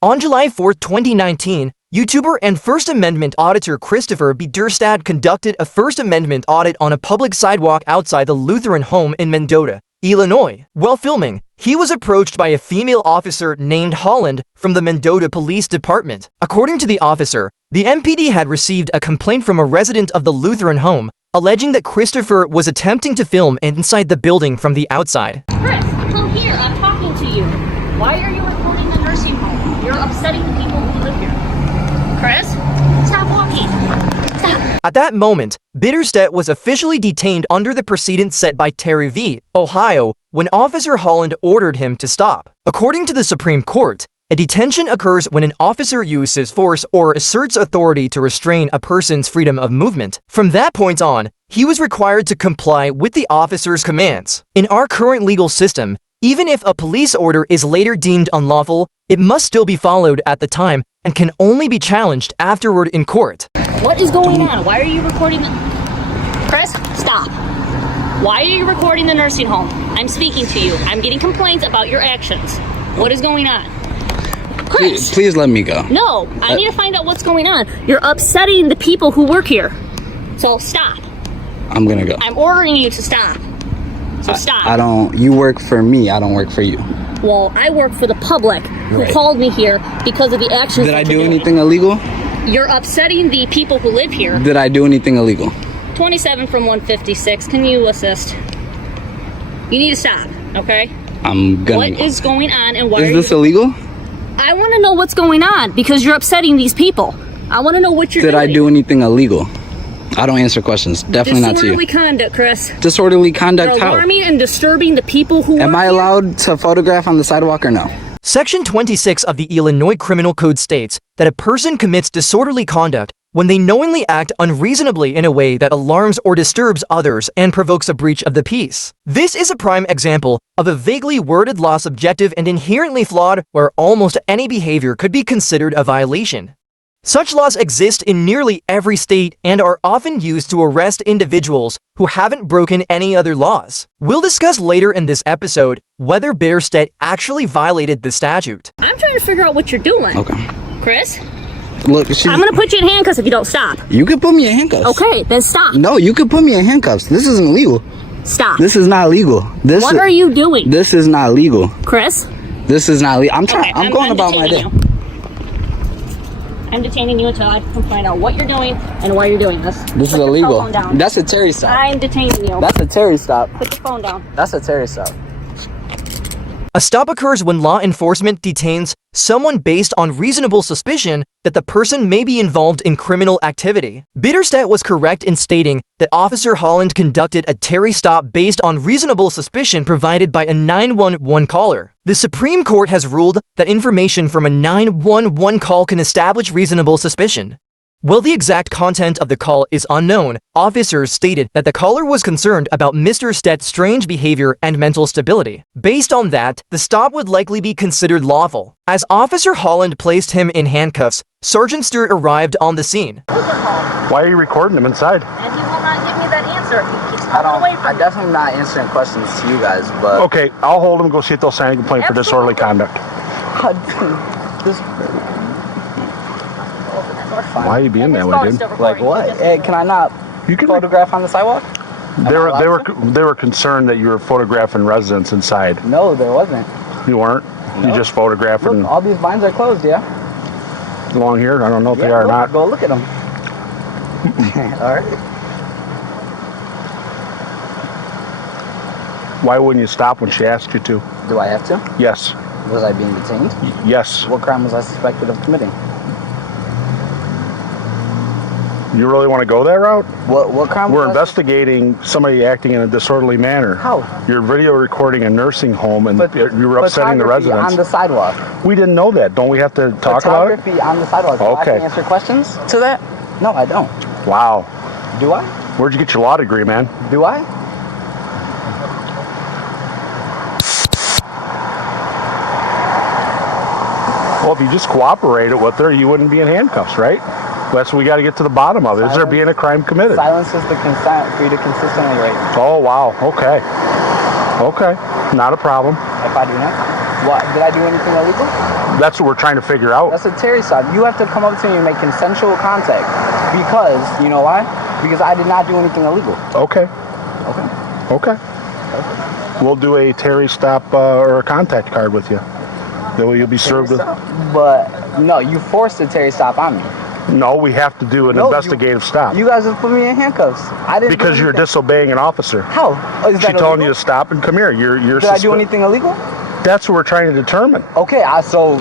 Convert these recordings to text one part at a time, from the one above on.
On July 4, 2019, YouTuber and First Amendment auditor Christopher B. Durstad conducted a First Amendment audit on a public sidewalk outside the Lutheran home in Mendota, Illinois. While filming, he was approached by a female officer named Holland from the Mendota Police Department. According to the officer, the MPD had received a complaint from a resident of the Lutheran home, alleging that Christopher was attempting to film inside the building from the outside. Chris, come here. I'm talking to you. Why are you recording the nursing home? You're upsetting the people who live here. Chris, stop walking. Stop. At that moment, Bitterstedt was officially detained under the precedent set by Terry v. Ohio when Officer Holland ordered him to stop. According to the Supreme Court, a detention occurs when an officer uses force or asserts authority to restrain a person's freedom of movement. From that point on, he was required to comply with the officer's commands. In our current legal system, even if a police order is later deemed unlawful, it must still be followed at the time and can only be challenged afterward in court. What is going on? Why are you recording the... Chris, stop. Why are you recording the nursing home? I'm speaking to you. I'm getting complaints about your actions. What is going on? Chris. Please let me go. No, I need to find out what's going on. You're upsetting the people who work here. So stop. I'm gonna go. I'm ordering you to stop. So stop. I don't, you work for me, I don't work for you. Well, I work for the public who called me here because of the actions. Did I do anything illegal? You're upsetting the people who live here. Did I do anything illegal? 27 from 156. Can you assist? You need to stop, okay? I'm gonna What is going on and why Is this illegal? I want to know what's going on because you're upsetting these people. I want to know what you're doing. Did I do anything illegal? I don't answer questions. Definitely not to you. Disorderly conduct, Chris. Disorderly conduct You're how? alarming and disturbing the people who Am work I here. allowed to photograph on the sidewalk or no? Section 26 of the Illinois Criminal Code states that a person commits disorderly conduct when they knowingly act unreasonably in a way that alarms or disturbs others and provokes a breach of the peace. This is a prime example of a vaguely worded law subjective and inherently flawed where almost any behavior could be considered a violation. Such laws exist in nearly every state and are often used to arrest individuals who haven't broken any other laws. We'll discuss later in this episode whether Bitterstedt actually violated the statute. I'm trying to figure out what you're doing. Okay. Chris, Look, I'm going to put you in handcuffs if you don't stop. You can put me in handcuffs. Okay, then stop. No, you can put me in handcuffs. This isn't legal. Stop. This is not legal. What are you doing? This is not legal. Chris? This is not legal. I'm trying. Okay, I'm going about my day. I'm detaining you until I can find out what you're doing and why you're doing this. This is Put your illegal. phone down. That's a Terry stop. I'm detaining you. That's a Terry stop. Put your phone down. That's a Terry stop. A stop occurs when law enforcement detains someone based on reasonable suspicion that the person may be involved in criminal activity. Bitterstedt was correct in stating that Officer Holland conducted a Terry stop based on reasonable suspicion provided by a 911 caller. The Supreme Court has ruled that information from a 911 call can establish reasonable suspicion. While the exact content of the call is unknown, officers stated that the caller was concerned about Mr. Stett's strange behavior and mental stability. Based on that, the stop would likely be considered lawful. As Officer Holland placed him in handcuffs, Sergeant Stewart arrived on the scene. Why are you recording him inside? And he will not give me that answer. He keeps running away from I'm me. definitely not answering questions to you guys, but Okay, I'll hold him and go see if they'll sign a complaint for disorderly conduct. This, Why are you being that way, dude? like what? Hey, can I not You can. photograph on the sidewalk? They were concerned that you were photographing residents inside. No, there wasn't. You weren't. No. You just photographing Look, all these blinds are closed. Yeah. along here. I don't know if they are or go, not. Go look at them. All right. Why wouldn't you stop when she asked you to? Do I have to? Yes. Was I being detained? Yes. What crime was I suspected of committing? You really want to go that route? What crime? We're was I investigating somebody acting in a disorderly manner. How? You're video recording a nursing home and But you were upsetting the photography residents. on the sidewalk. We didn't know that. Don't we have to talk about it? Photography on the sidewalk. Do I Okay. can answer questions to that? No, I don't. Wow. Do I? Where'd you get your law degree, man? Do I? Well, if you just cooperated with her, you wouldn't be in handcuffs, right? That's what we got to get to the bottom of. Is there being a crime committed? Silence is the consent for you to consistently wait. Oh, wow. Okay. Okay. Not a problem. If I do not. What? Did I do anything illegal? That's what we're trying to figure out. That's a Terry stop. You have to come up to me and make consensual contact. Because, you know why? Because I did not do anything illegal. Okay. Okay. Okay. We'll do a Terry stop or a contact card with you. Then you'll be served with. But no, you forced a Terry stop on me. No, we have to do an investigative stop. You guys just put me in handcuffs. I didn't. Because you're disobeying an officer. How? Oh, is She that telling you illegal? to stop and come here. You're. Did I do anything illegal? That's what we're trying to determine. Okay, so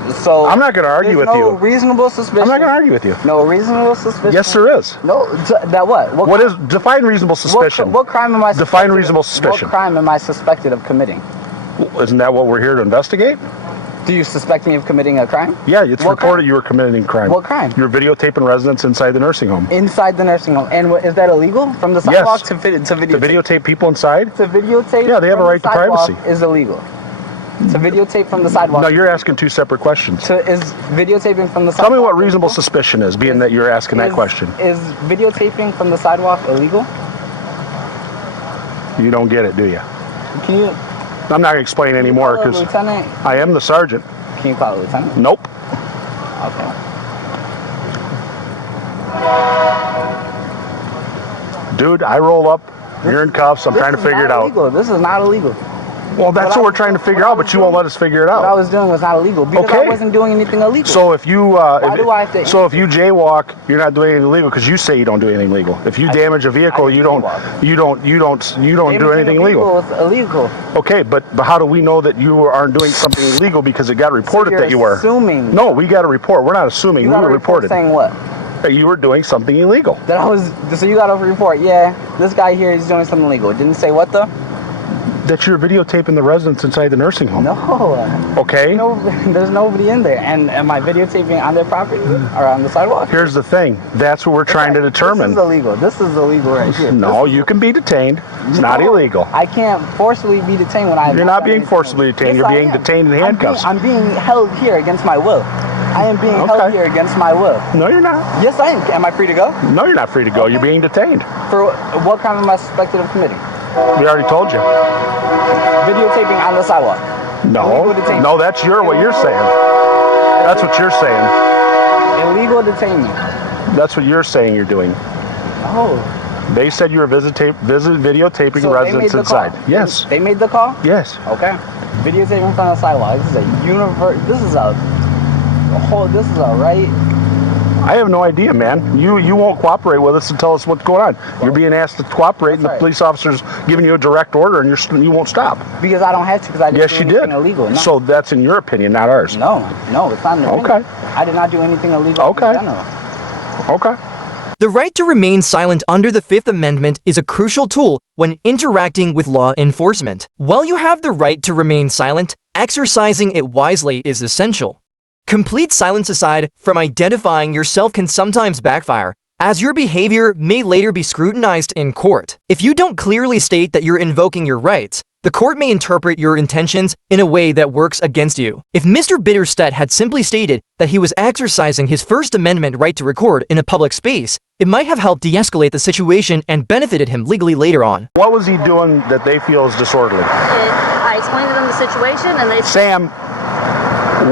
I'm not going to argue with no you. reasonable suspicion. I'm not going to argue with you. No reasonable suspicion. Yes, there is. No, that what? What is define reasonable suspicion? What crime am I? Define reasonable suspicion. What crime am I suspected of committing? Isn't that what we're here to investigate? Do you suspect me of committing a crime? Yeah, it's What reported crime? you were committing a crime. What crime? You're videotaping residents inside the nursing home. Inside the nursing home. And is that illegal? From the sidewalk Yes. to videotape? To videotape people inside? To videotape? Yeah, they have a from the right to sidewalk privacy. Is illegal. To videotape from the sidewalk. No, you're asking two separate questions. Is videotaping from the sidewalk? Tell me what reasonable illegal? suspicion is, being that you're asking that question. Is videotaping from the sidewalk illegal? You don't get it, do you? Can you? I'm not going to explain anymore call a because lieutenant? I am the sergeant. Can you call a lieutenant? Nope. Okay. Dude, I roll up. You're in cuffs. I'm trying to figure it out. Illegal. This is not illegal. Well, that's what we're trying to figure out, but you won't let us figure it What I out. was doing was not illegal because Okay. I wasn't doing anything illegal. So if you do I have to- if you jaywalk, you're not doing anything illegal because you say you don't do anything illegal. If you damage a vehicle, you don't do anything illegal. It's illegal. Okay, but how do we know that you aren't doing something illegal because it got reported you're that you were? assuming. No, we got a report. We're not assuming. You We got were a report reported. saying what? That you were doing something illegal. That I was. So you got a report? Yeah, this guy here is doing something illegal. It didn't say what though? That you're videotaping the residents inside the nursing home. No. Okay. No, there's nobody in there. And am I videotaping on their property or on the sidewalk? Here's the thing. That's what we're trying to determine. This is illegal. This is illegal right here. No, you can be detained. It's not No, illegal. I can't forcibly be detained when I. You're not being forcibly detained. Yes, You're I being am. detained in handcuffs. I'm being held here against my will. I am being held Okay. here against my will. No, you're not. Yes, I am. Am I free to go? No, you're not free to go. You're being detained. For what crime am I suspected of committing? We already told you. Videotaping on the sidewalk. No, Illegal detainment. no, that's what you're saying. That's what you're saying. Illegal detainment. That's what you're saying you're doing. Oh. They said you were videotaping So they made residents the inside. call. Yes. They made the call? Yes. Okay. Videotaping from the sidewalk. This is a right. I have no idea, man. You won't cooperate with us and tell us what's going on. You're being asked to cooperate, and the That's right. police officer's giving you a direct order, and you won't stop. Because I don't have to because I didn't Yes, do you anything did. illegal. No. So that's in your opinion, not ours. No, it's not an opinion. Okay. I did not do anything illegal Okay. in general. Okay. The right to remain silent under the Fifth Amendment is a crucial tool when interacting with law enforcement. While you have the right to remain silent, exercising it wisely is essential. Complete silence aside from identifying yourself can sometimes backfire, as your behavior may later be scrutinized in court. If you don't clearly state that you're invoking your rights, the court may interpret your intentions in a way that works against you. If Mr. Bitterstedt had simply stated that he was exercising his First Amendment right to record in a public space, it might have helped de-escalate the situation and benefited him legally later on. What was he doing that they feel is disorderly? I explained to them the situation, and they Sam,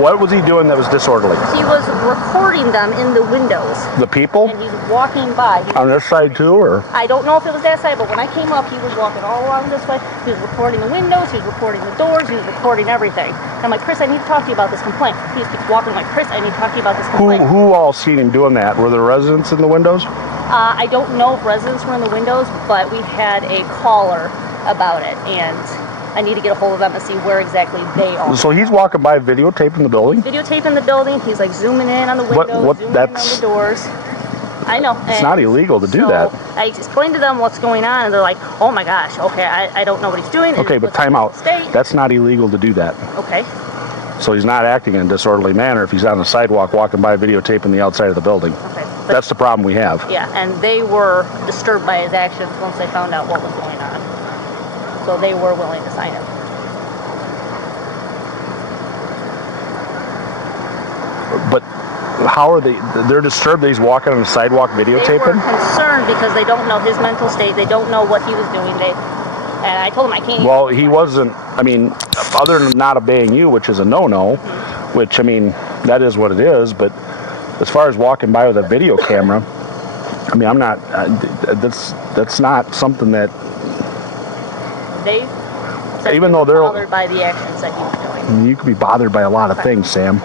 what was he doing that was disorderly? he was recording them in the windows, The people and he's walking by. on this side too, or? I don't know if it was that side, but when I came up, he was walking all along this way. He was recording the windows, he was recording the doors, he was recording everything. And I'm like, Chris, I need to talk to you about this complaint. He just keeps walking like, Chris, I need to talk to you about this complaint. Who all seen him doing that? Were there residents in the windows? I don't know if residents were in the windows, but we had a caller about it, and I need to get a hold of them and see where exactly they are. So he's walking by videotaping the building? Videotaping the building, he's like zooming in on the windows, zooming in on the doors. I know. It's not illegal to do that. I explained to them what's going on, and they're like, oh my gosh, okay, I don't know what he's doing. Okay, but It's time out. state. That's not illegal to do that. Okay. So he's not acting in a disorderly manner if he's on the sidewalk walking by videotaping the outside of the building. Okay. But, That's the problem we have. yeah, and they were disturbed by his actions once they found out what was going on. So they were willing to sign it. But how are they? They're disturbed that he's walking on the sidewalk They were videotaping? concerned because they don't know his mental state. They don't know what he was doing. And I told him I can't. Well, he wasn't, I mean, other than not obeying you, which is a no-no, which, I mean, that is what it is, but as far as walking by with a video camera, I mean, I'm not, that's not something that, They said even they though were they're bothered by the actions that he was doing. I mean, you could be bothered by a lot of things, Sam.